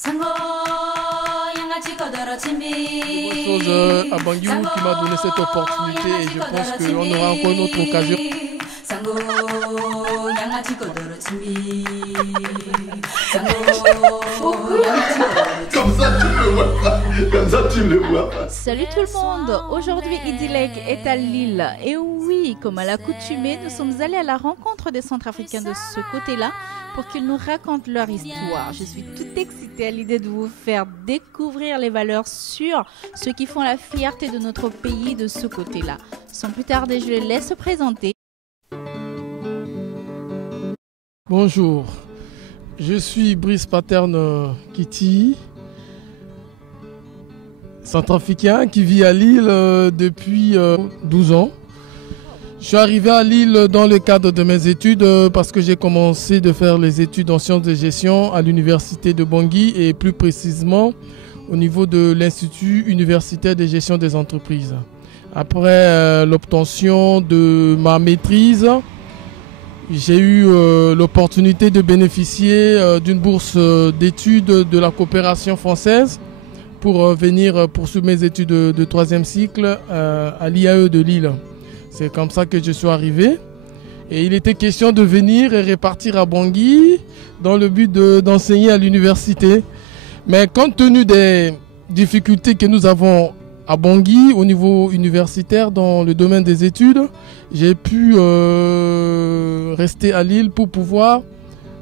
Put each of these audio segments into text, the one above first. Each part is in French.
chose à Bangui qui m'a donné cette opportunité et je pense qu'on aura encore une autre occasion. Comme ça tu ne le vois pas. Comme ça tu ne le vois pas. Salut tout le monde. Aujourd'hui Idilek est à Lille. Et oui, comme à l'accoutumée, nous sommes allés à la rencontre des Centrafricains de ce côté-là pour qu'ils nous racontent leur histoire. Je suis toute excitée à l'idée de vous faire découvrir les valeurs sûres, ceux qui font la fierté de notre pays de ce côté-là. Sans plus tarder, je les laisse se présenter. Bonjour, je suis Brice Paterne Kiti, centrafricain qui vit à Lille depuis 12 ans. Je suis arrivé à Lille dans le cadre de mes études parce que j'ai commencé de faire les études en sciences de gestion à l'université de Bangui et plus précisément au niveau de l'Institut universitaire de gestion des entreprises. Après l'obtention de ma maîtrise, j'ai eu l'opportunité de bénéficier d'une bourse d'études de la coopération française pour venir poursuivre mes études de 3e cycle à l'IAE de Lille. C'est comme ça que je suis arrivé. Et il était question de venir et repartir à Bangui dans le but d'enseigner à l'université. Mais compte tenu des difficultés que nous avons à Bangui au niveau universitaire dans le domaine des études, j'ai pu rester à Lille pour pouvoir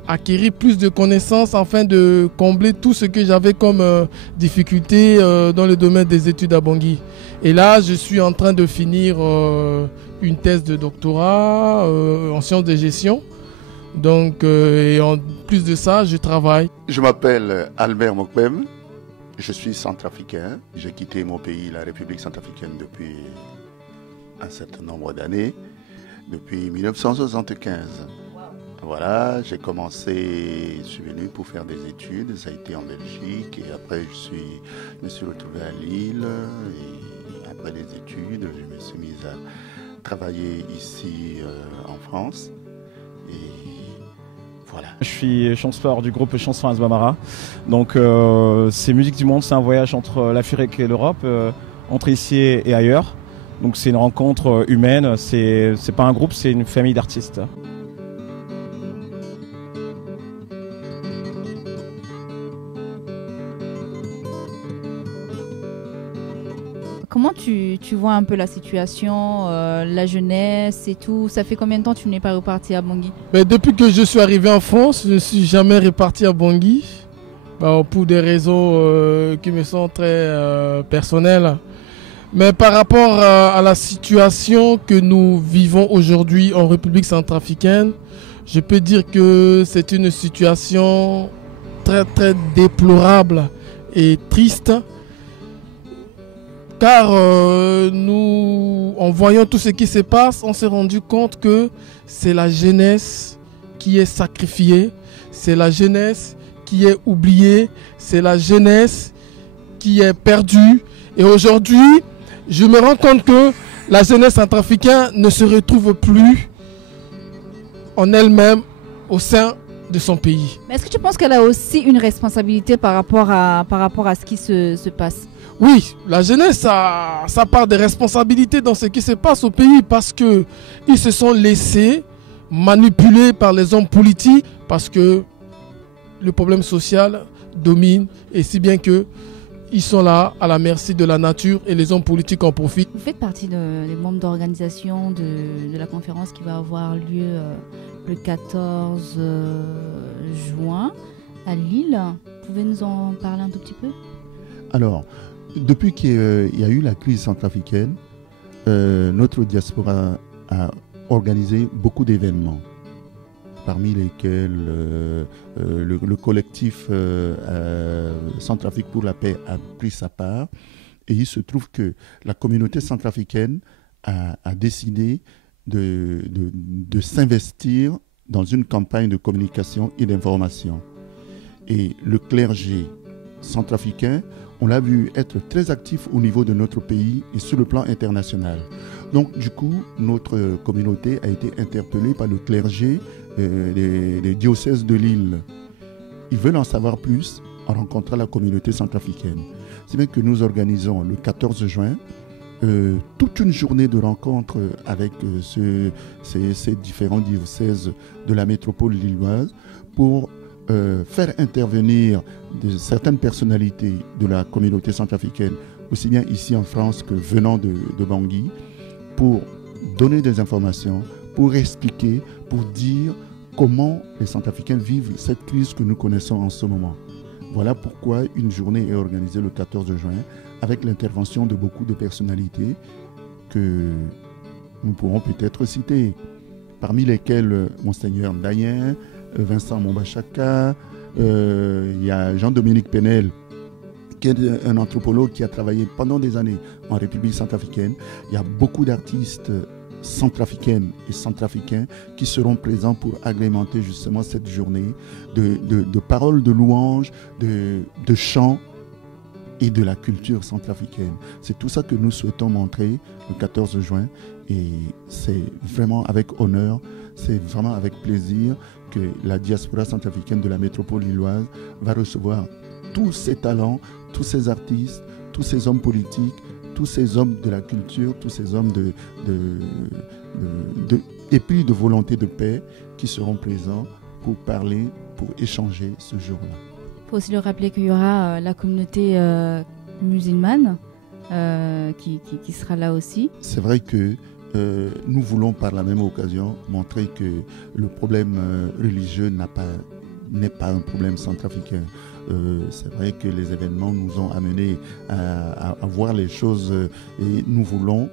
acquérir plus de connaissances afin de combler tout ce que j'avais comme difficulté dans le domaine des études à Bangui. Et là, je suis en train de finir une thèse de doctorat en sciences de gestion. Donc, et en plus de ça, je travaille. Je m'appelle Albert Mokbem, je suis centrafricain. J'ai quitté mon pays, la République centrafricaine, depuis un certain nombre d'années, depuis 1975. Voilà, j'ai commencé, je suis venu pour faire des études, ça a été en Belgique et après je me suis retrouvé à Lille et après les études, je me suis mis à travailler ici en France et voilà. Je suis chancelier du groupe Chanson Asbamara, donc c'est Musique du Monde, c'est un voyage entre l'Afrique et l'Europe, entre ici et ailleurs, donc c'est une rencontre humaine, c'est pas un groupe, c'est une famille d'artistes. Comment tu vois un peu la situation, la jeunesse et tout? Ça fait combien de temps que tu n'es pas reparti à Bangui? Depuis que je suis arrivé en France, je ne suis jamais reparti à Bangui pour des raisons qui me sont très personnelles. Mais par rapport à la situation que nous vivons aujourd'hui en République centrafricaine, je peux dire que c'est une situation très très déplorable et triste. Car nous, en voyant tout ce qui se passe, on s'est rendu compte que c'est la jeunesse qui est sacrifiée, c'est la jeunesse qui est oubliée, c'est la jeunesse qui est perdue. Et aujourd'hui, je me rends compte que la jeunesse centrafricaine ne se retrouve plus en elle-même au sein de son pays. Mais est-ce que tu penses qu'elle a aussi une responsabilité par rapport à ce qui se passe? Oui, la jeunesse a sa part de responsabilité dans ce qui se passe au pays parce qu'ils se sont laissés manipuler par les hommes politiques parce que le problème social domine et si bien que ils sont là à la merci de la nature et les hommes politiques en profitent. Vous faites partie des membres d'organisation de la conférence qui va avoir lieu le 14 juin à Lille. Vous pouvez nous en parler un tout petit peu? Alors, depuis qu'il y a eu la crise centrafricaine, notre diaspora a organisé beaucoup d'événements, parmi lesquels le collectif Centrafrique pour la paix a pris sa part. Et il se trouve que la communauté centrafricaine a décidé de s'investir dans une campagne de communication et d'information. Et le clergé centrafricain, on l'a vu être très actif au niveau de notre pays et sur le plan international. Donc du coup, notre communauté a été interpellée par le clergé des diocèses de Lille. Ils veulent en savoir plus on rencontra la communauté centrafricaine. C'est bien que nous organisons le 14 juin toute une journée de rencontres avec ces différents diocèses de la métropole lilloise pour faire intervenir certaines personnalités de la communauté centrafricaine, aussi bien ici en France que venant de Bangui, pour donner des informations, pour expliquer, pour dire comment les Centrafricains vivent cette crise que nous connaissons en ce moment. Voilà pourquoi une journée est organisée le 14 juin avec l'intervention de beaucoup de personnalités que nous pourrons peut-être citer, parmi lesquelles Monseigneur Ndayen, Vincent Mombachaka, il y a Jean-Dominique Penel, qui est un anthropologue qui a travaillé pendant des années en République centrafricaine. Il y a beaucoup d'artistes centrafricaines et centrafricains qui seront présents pour agrémenter justement cette journée de paroles de louanges, de chants et de la culture centrafricaine. C'est tout ça que nous souhaitons montrer le 14 juin et c'est vraiment avec honneur, c'est vraiment avec plaisir que la diaspora centrafricaine de la métropole lilloise va recevoir tous ces talents, tous ces artistes, tous ces hommes politiques, tous ces hommes de la culture, tous ces hommes et puis de volonté de paix qui seront présents pour parler, pour échanger ce jour-là. Il faut aussi le rappeler qu'il y aura la communauté musulmane qui sera là aussi. C'est vrai que nous voulons par la même occasion montrer que le problème religieux n'est pas un problème centrafricain. C'est vrai que les événements nous ont amenés à voir les choses et nous voulons,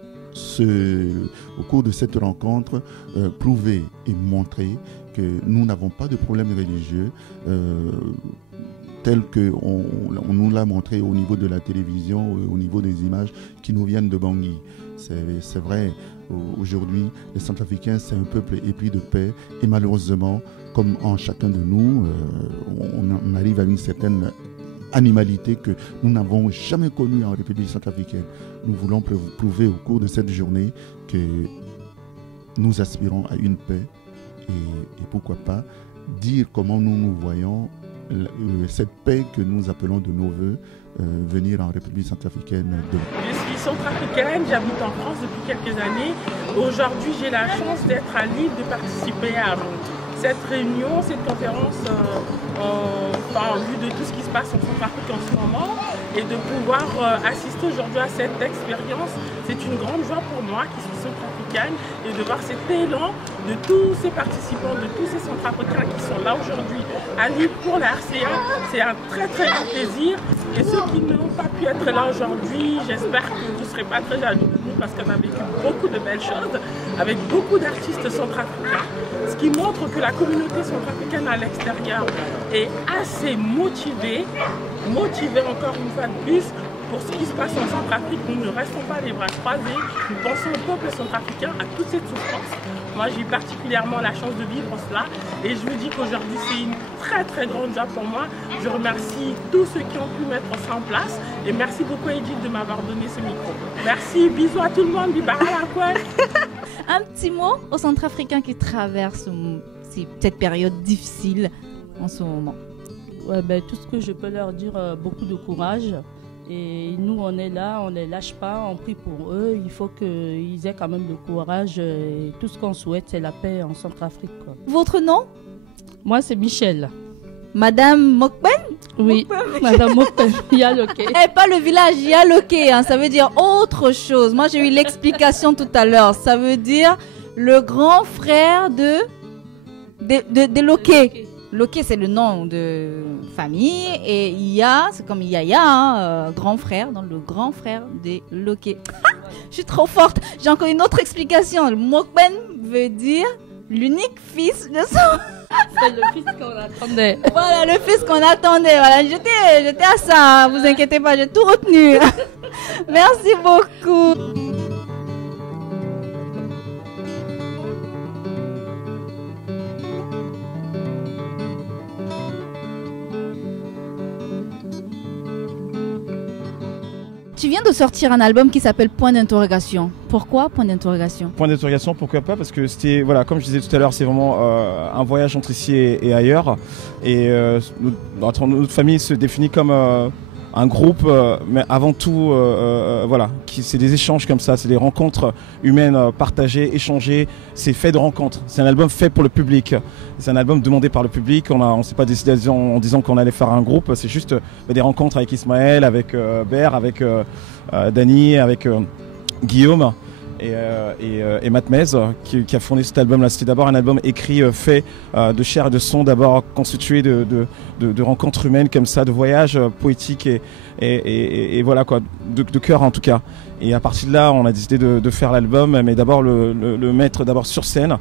au cours de cette rencontre, prouver et montrer que nous n'avons pas de problème religieux tel qu'on nous l'a montré au niveau de la télévision, au niveau des images qui nous viennent de Bangui. C'est vrai, aujourd'hui, les Centrafricains, c'est un peuple épris de paix et malheureusement, comme en chacun de nous, on arrive à une certaine animalité que nous n'avons jamais connue en République centrafricaine. Nous voulons prouver au cours de cette journée que nous aspirons à une paix et pourquoi pas dire comment nous voyons cette paix que nous appelons de nos voeux venir en République centrafricaine demain. Je suis centrafricaine, j'habite en France depuis quelques années. Aujourd'hui, j'ai la chance d'être à Lille, de participer à cette réunion, cette conférence en vue de tout ce qui se passe en Centrafrique en ce moment et de pouvoir assister aujourd'hui à cette expérience. C'est une grande joie pour moi qui suis centrafricaine et de voir cet élan de tous ces participants, de tous ces centrafricains qui sont là aujourd'hui à Lille pour la RCA. C'est un très très grand plaisir. Et ceux qui n'ont pas pu être là aujourd'hui, j'espère que vous ne serez pas très jaloux de nous parce qu'on a vécu beaucoup de belles choses avec beaucoup d'artistes centrafricains. Ce qui montre que la communauté centrafricaine à l'extérieur est assez motivée encore une fois de plus pour ce qui se passe en Centrafrique. Nous ne restons pas les bras croisés, nous pensons au peuple centrafricain, à toute cette souffrance. Moi j'ai eu particulièrement la chance de vivre cela et je vous dis qu'aujourd'hui c'est une très très grande joie pour moi. Je remercie tous ceux qui ont pu mettre ça en place et merci beaucoup Edith de m'avoir donné ce micro. Merci, bisous à tout le monde, Un petit mot aux Centrafricains qui traversent cette période difficile en ce moment. Ouais, tout ce que je peux leur dire, beaucoup de courage. Et nous, on est là, on ne les lâche pas, on prie pour eux. Il faut qu'ils aient quand même le courage. Et tout ce qu'on souhaite, c'est la paix en Centrafrique. Votre nom? Moi, c'est Michel. Madame Mokpen? Oui, Madame Mokpen, Yaloké. Pas le village Yaloké, ça veut dire autre chose. Moi, j'ai eu l'explication tout à l'heure. Ça veut dire le grand frère de Loké. Loké, c'est le nom de famille et Ya, c'est comme Yaya, grand frère, donc le grand frère des Loké. Je suis trop forte. J'ai encore une autre explication. Le Mokben veut dire l'unique fils de son... C'est le fils qu'on attendait. Voilà, le fils qu'on attendait. Voilà, j'étais à ça, vous inquiétez pas, j'ai tout retenu. Merci beaucoup. Tu viens de sortir un album qui s'appelle Point d'interrogation. Pourquoi Point d'interrogation? Point d'interrogation, pourquoi pas? Parce que c'était, voilà, comme je disais tout à l'heure, c'est vraiment un voyage entre ici et ailleurs. Et notre famille se définit comme un groupe, mais avant tout, voilà, c'est des échanges comme ça, c'est des rencontres humaines partagées, échangées. C'est fait de rencontres. C'est un album fait pour le public. C'est un album demandé par le public. On s'est pas décidé en disant qu'on allait faire un groupe. C'est juste des rencontres avec Ismaël, avec Ber, avec Dany, avec Guillaume et Matt Mez qui a fourni cet album-là. C'était d'abord un album écrit, fait de chair et de son, d'abord constitué de rencontres humaines comme ça, de voyages poétiques et voilà quoi, de cœur en tout cas. Et à partir de là, on a décidé de faire l'album, mais d'abord le mettre d'abord sur scène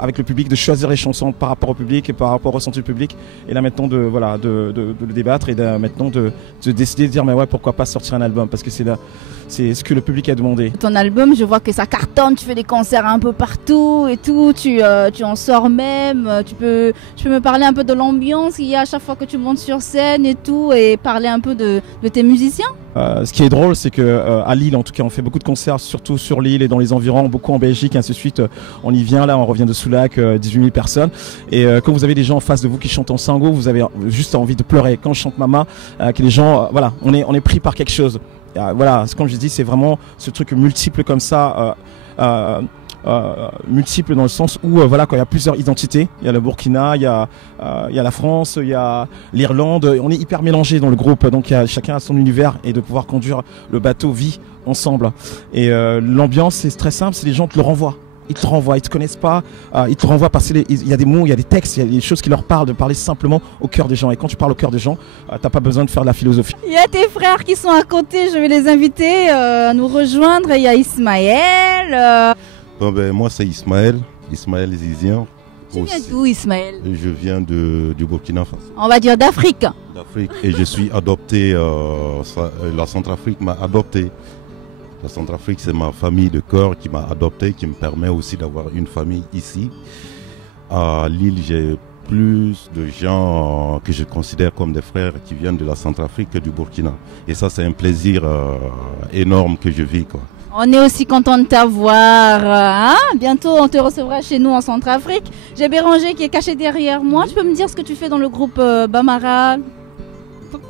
avec le public, de choisir les chansons par rapport au public et par rapport au ressenti du public, et là maintenant de le débattre et maintenant de décider de dire mais ouais, pourquoi pas sortir un album, parce que c'est ce que le public a demandé. Ton album, je vois que ça cartonne, tu fais des concerts un peu partout et tout, tu en sors même, tu peux me parler un peu de l'ambiance qu'il y a à chaque fois que tu montes sur scène et tout, et parler un peu de tes musiciens? Ce qui est drôle, c'est que à Lille, en tout cas, on fait beaucoup de concerts, surtout sur l'île et dans les environs, beaucoup en Belgique, ainsi de suite. On y vient là, on revient de Soulac, 18 000 personnes. Et quand vous avez des gens en face de vous qui chantent en sango, vous avez juste envie de pleurer. Quand je chante Mama, que les gens, voilà, on est pris par quelque chose. Voilà, comme je dis, c'est vraiment ce truc multiple comme ça. Multiple dans le sens où voilà, quand il y a plusieurs identités, il y a le Burkina, il y a la France, il y a l'Irlande, on est hyper mélangés dans le groupe, donc chacun a son univers, et de pouvoir conduire le bateau vit ensemble. Et l'ambiance, c'est très simple, c'est les gens te le renvoient. Ils te renvoient, ils te connaissent pas, ils te renvoient parce qu'il y a des mots, il y a des textes, il y a des choses qui leur parlent, de parler simplement au cœur des gens. Et quand tu parles au cœur des gens, t'as pas besoin de faire de la philosophie. Il y a tes frères qui sont à côté, je vais les inviter à nous rejoindre. Il y a Ismaël. Moi c'est Ismaël Zizien. Tu viens d'où, Ismaël? Je viens du Burkina Faso. On va dire d'Afrique. Et je suis adopté, la Centrafrique m'a adopté. La Centrafrique, c'est ma famille de cœur qui m'a adopté, qui me permet aussi d'avoir une famille ici. À Lille, j'ai plus de gens que je considère comme des frères qui viennent de la Centrafrique que du Burkina. Et ça, c'est un plaisir énorme que je vis, quoi. On est aussi content de t'avoir. Hein? Bientôt, on te recevra chez nous en Centrafrique. J'ai Béranger qui est caché derrière moi. Tu peux me dire ce que tu fais dans le groupe Bamara?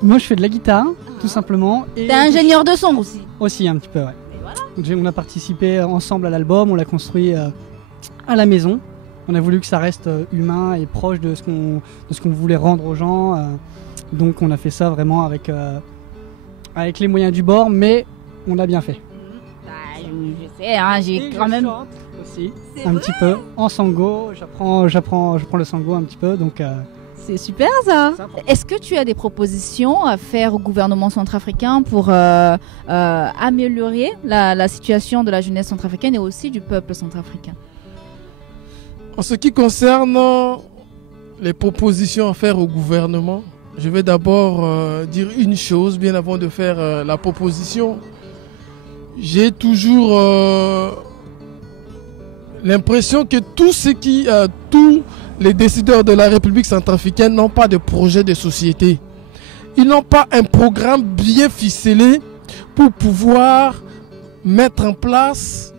Moi, je fais de la guitare, tout simplement. T'es ingénieur de son aussi? Aussi, un petit peu, ouais. Et voilà. Donc, on a participé ensemble à l'album, on l'a construit à la maison. On a voulu que ça reste humain et proche de ce qu'on voulait rendre aux gens. Donc, on a fait ça vraiment avec les moyens du bord, mais on l'a bien fait. Je sais, hein, j'ai quand même aussi un petit peu en sango. Je prends le sango un petit peu, donc. C'est super ça. Est-ce que tu as des propositions à faire au gouvernement centrafricain pour améliorer la situation de la jeunesse centrafricaine et aussi du peuple centrafricain? En ce qui concerne les propositions à faire au gouvernement, je vais d'abord dire une chose bien avant de faire la proposition. J'ai toujours l'impression que tous les décideurs de la République centrafricaine n'ont pas de projet de société. Ils n'ont pas un programme bien ficelé pour pouvoir mettre en place,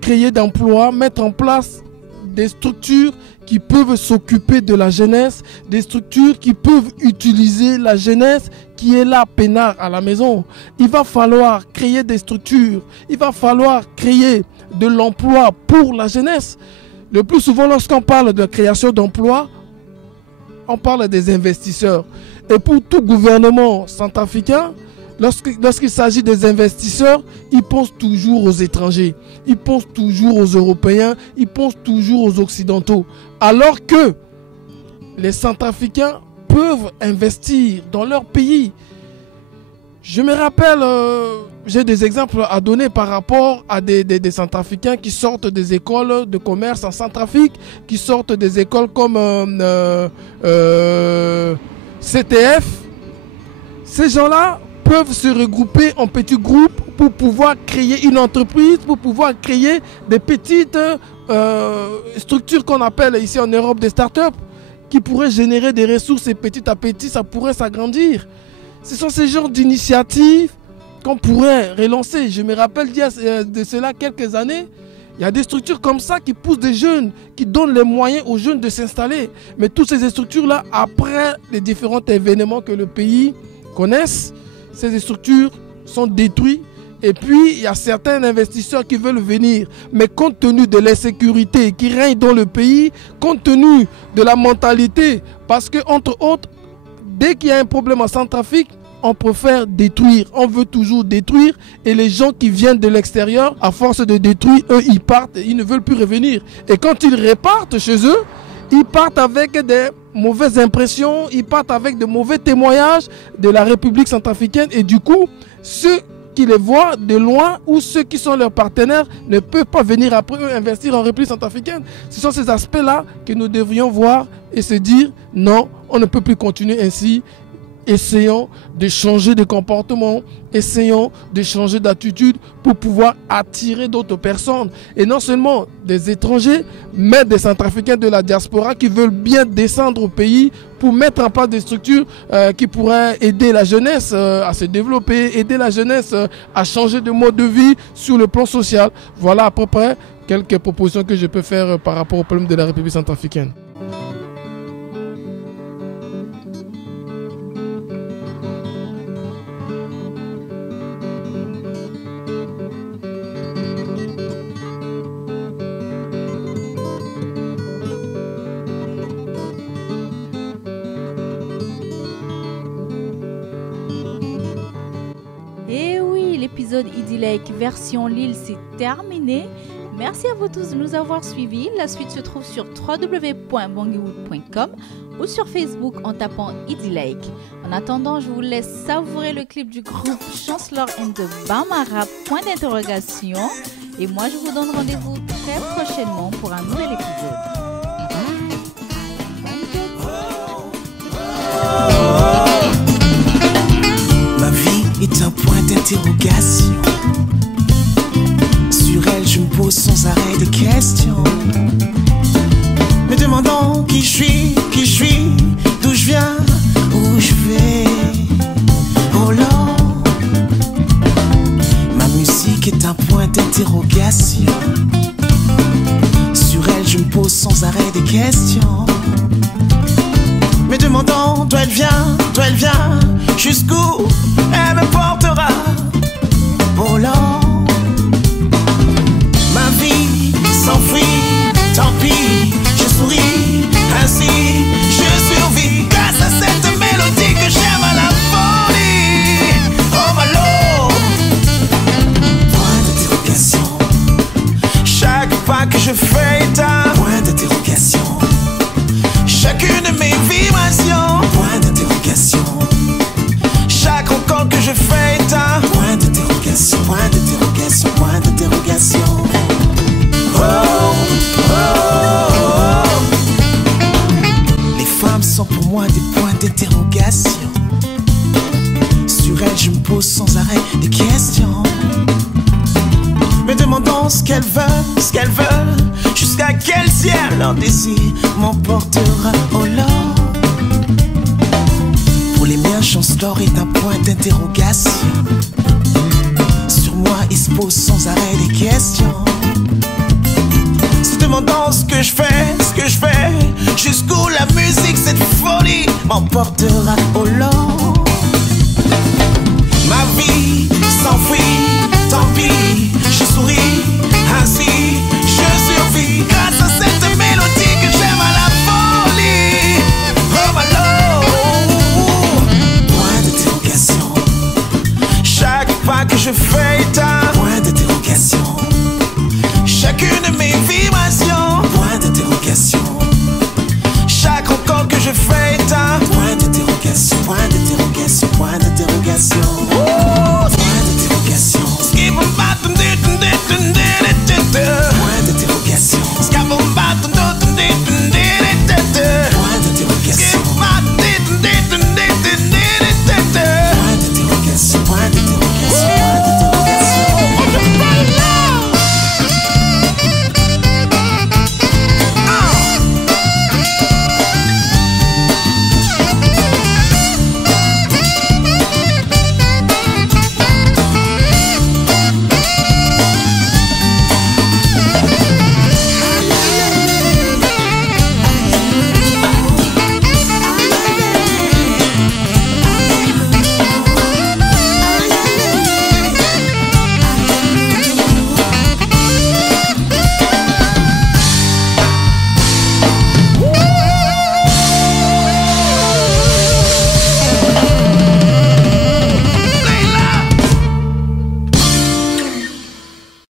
créer d'emplois, mettre en place des structures qui peuvent s'occuper de la jeunesse, des structures qui peuvent utiliser la jeunesse qui est là peinard à la maison. Il va falloir créer des structures, il va falloir créer de l'emploi pour la jeunesse. Le plus souvent, lorsqu'on parle de création d'emplois, on parle des investisseurs. Et pour tout gouvernement centrafricain, lorsqu'il s'agit des investisseurs, ils pensent toujours aux étrangers, ils pensent toujours aux Européens, ils pensent toujours aux Occidentaux. Alors que les Centrafricains peuvent investir dans leur pays. Je me rappelle, j'ai des exemples à donner par rapport à des Centrafricains qui sortent des écoles de commerce en Centrafrique, qui sortent des écoles comme CTF. Ces gens-là peuvent se regrouper en petits groupes pour pouvoir créer une entreprise, pour pouvoir créer des petites structures qu'on appelle ici en Europe des startups, qui pourraient générer des ressources et petit à petit ça pourrait s'agrandir. Ce sont ces genres d'initiatives qu'on pourrait relancer. Je me rappelle de cela quelques années. Il y a des structures comme ça qui poussent des jeunes, qui donnent les moyens aux jeunes de s'installer. Mais toutes ces structures-là, après les différents événements que le pays connaisse, ces structures sont détruites. Et puis, il y a certains investisseurs qui veulent venir. Mais compte tenu de l'insécurité qui règne dans le pays, compte tenu de la mentalité, parce que, entre autres, dès qu'il y a un problème en Centrafrique, on préfère détruire. On veut toujours détruire. Et les gens qui viennent de l'extérieur, à force de détruire, eux, ils partent. Ils ne veulent plus revenir. Et quand ils repartent chez eux, ils partent avec des mauvaises impressions. Ils partent avec de mauvais témoignages de la République centrafricaine. Et du coup, ceux qui les voient de loin ou ceux qui sont leurs partenaires ne peuvent pas venir après eux investir en République centrafricaine. Ce sont ces aspects-là que nous devrions voir et se dire non, on ne peut plus continuer ainsi. Essayons de changer de comportement, essayons de changer d'attitude pour pouvoir attirer d'autres personnes. Et non seulement des étrangers, mais des Centrafricains de la diaspora qui veulent bien descendre au pays pour mettre en place des structures qui pourraient aider la jeunesse à se développer, aider la jeunesse à changer de mode de vie sur le plan social. Voilà à peu près quelques propositions que je peux faire par rapport au problème de la République centrafricaine. L'épisode Idylek version Lille c'est terminé. Merci à vous tous de nous avoir suivis. La suite se trouve sur www.bangiewood.com ou sur Facebook en tapant Idylek. En attendant, je vous laisse savourer le clip du groupe Chancellor and the Bamara, point d'interrogation. Et moi, je vous donne rendez-vous très prochainement pour un nouvel épisode. Ma vie est un point d'interrogation. Sur elle, je me pose sans arrêt des questions. Me demandant qui je suis, d'où je viens, où je vais. Oh là, ma musique est un point d'interrogation. Sur elle, je me pose sans arrêt des questions. Me demandant d'où elle vient, jusqu'où elle me portera. Oh là, ma vie s'enfuit, tant pis, je souris, ainsi je survis grâce à cette mélodie que j'aime à la folie. Oh my lord, point d'interrogation. Chaque pas que je fais est un point d'interrogation. Chacune de mes vibrations, point d'interrogation. Chaque rencontre que je fais est un point d'interrogation, point d'interrogation, point d'interrogation. Oh, oh, oh. Les femmes sont pour moi des points d'interrogation. Sur elles je me pose sans arrêt des questions. Me demandant ce qu'elles veulent, jusqu'à quel ciel leur désir m'emportera. Oh là, pour les miens, Chancellor est un point d'interrogation. Sur moi, il se pose sans arrêt des questions. Se demandant ce que je fais, jusqu'où la musique, cette folie m'emportera. Oh là, ma vie s'enfuit, tant pis, je souris, ainsi je survis grâce à cette mélodie que j'aime à la folie. Oh my lord, point d'interrogation. Chaque pas que je fais est un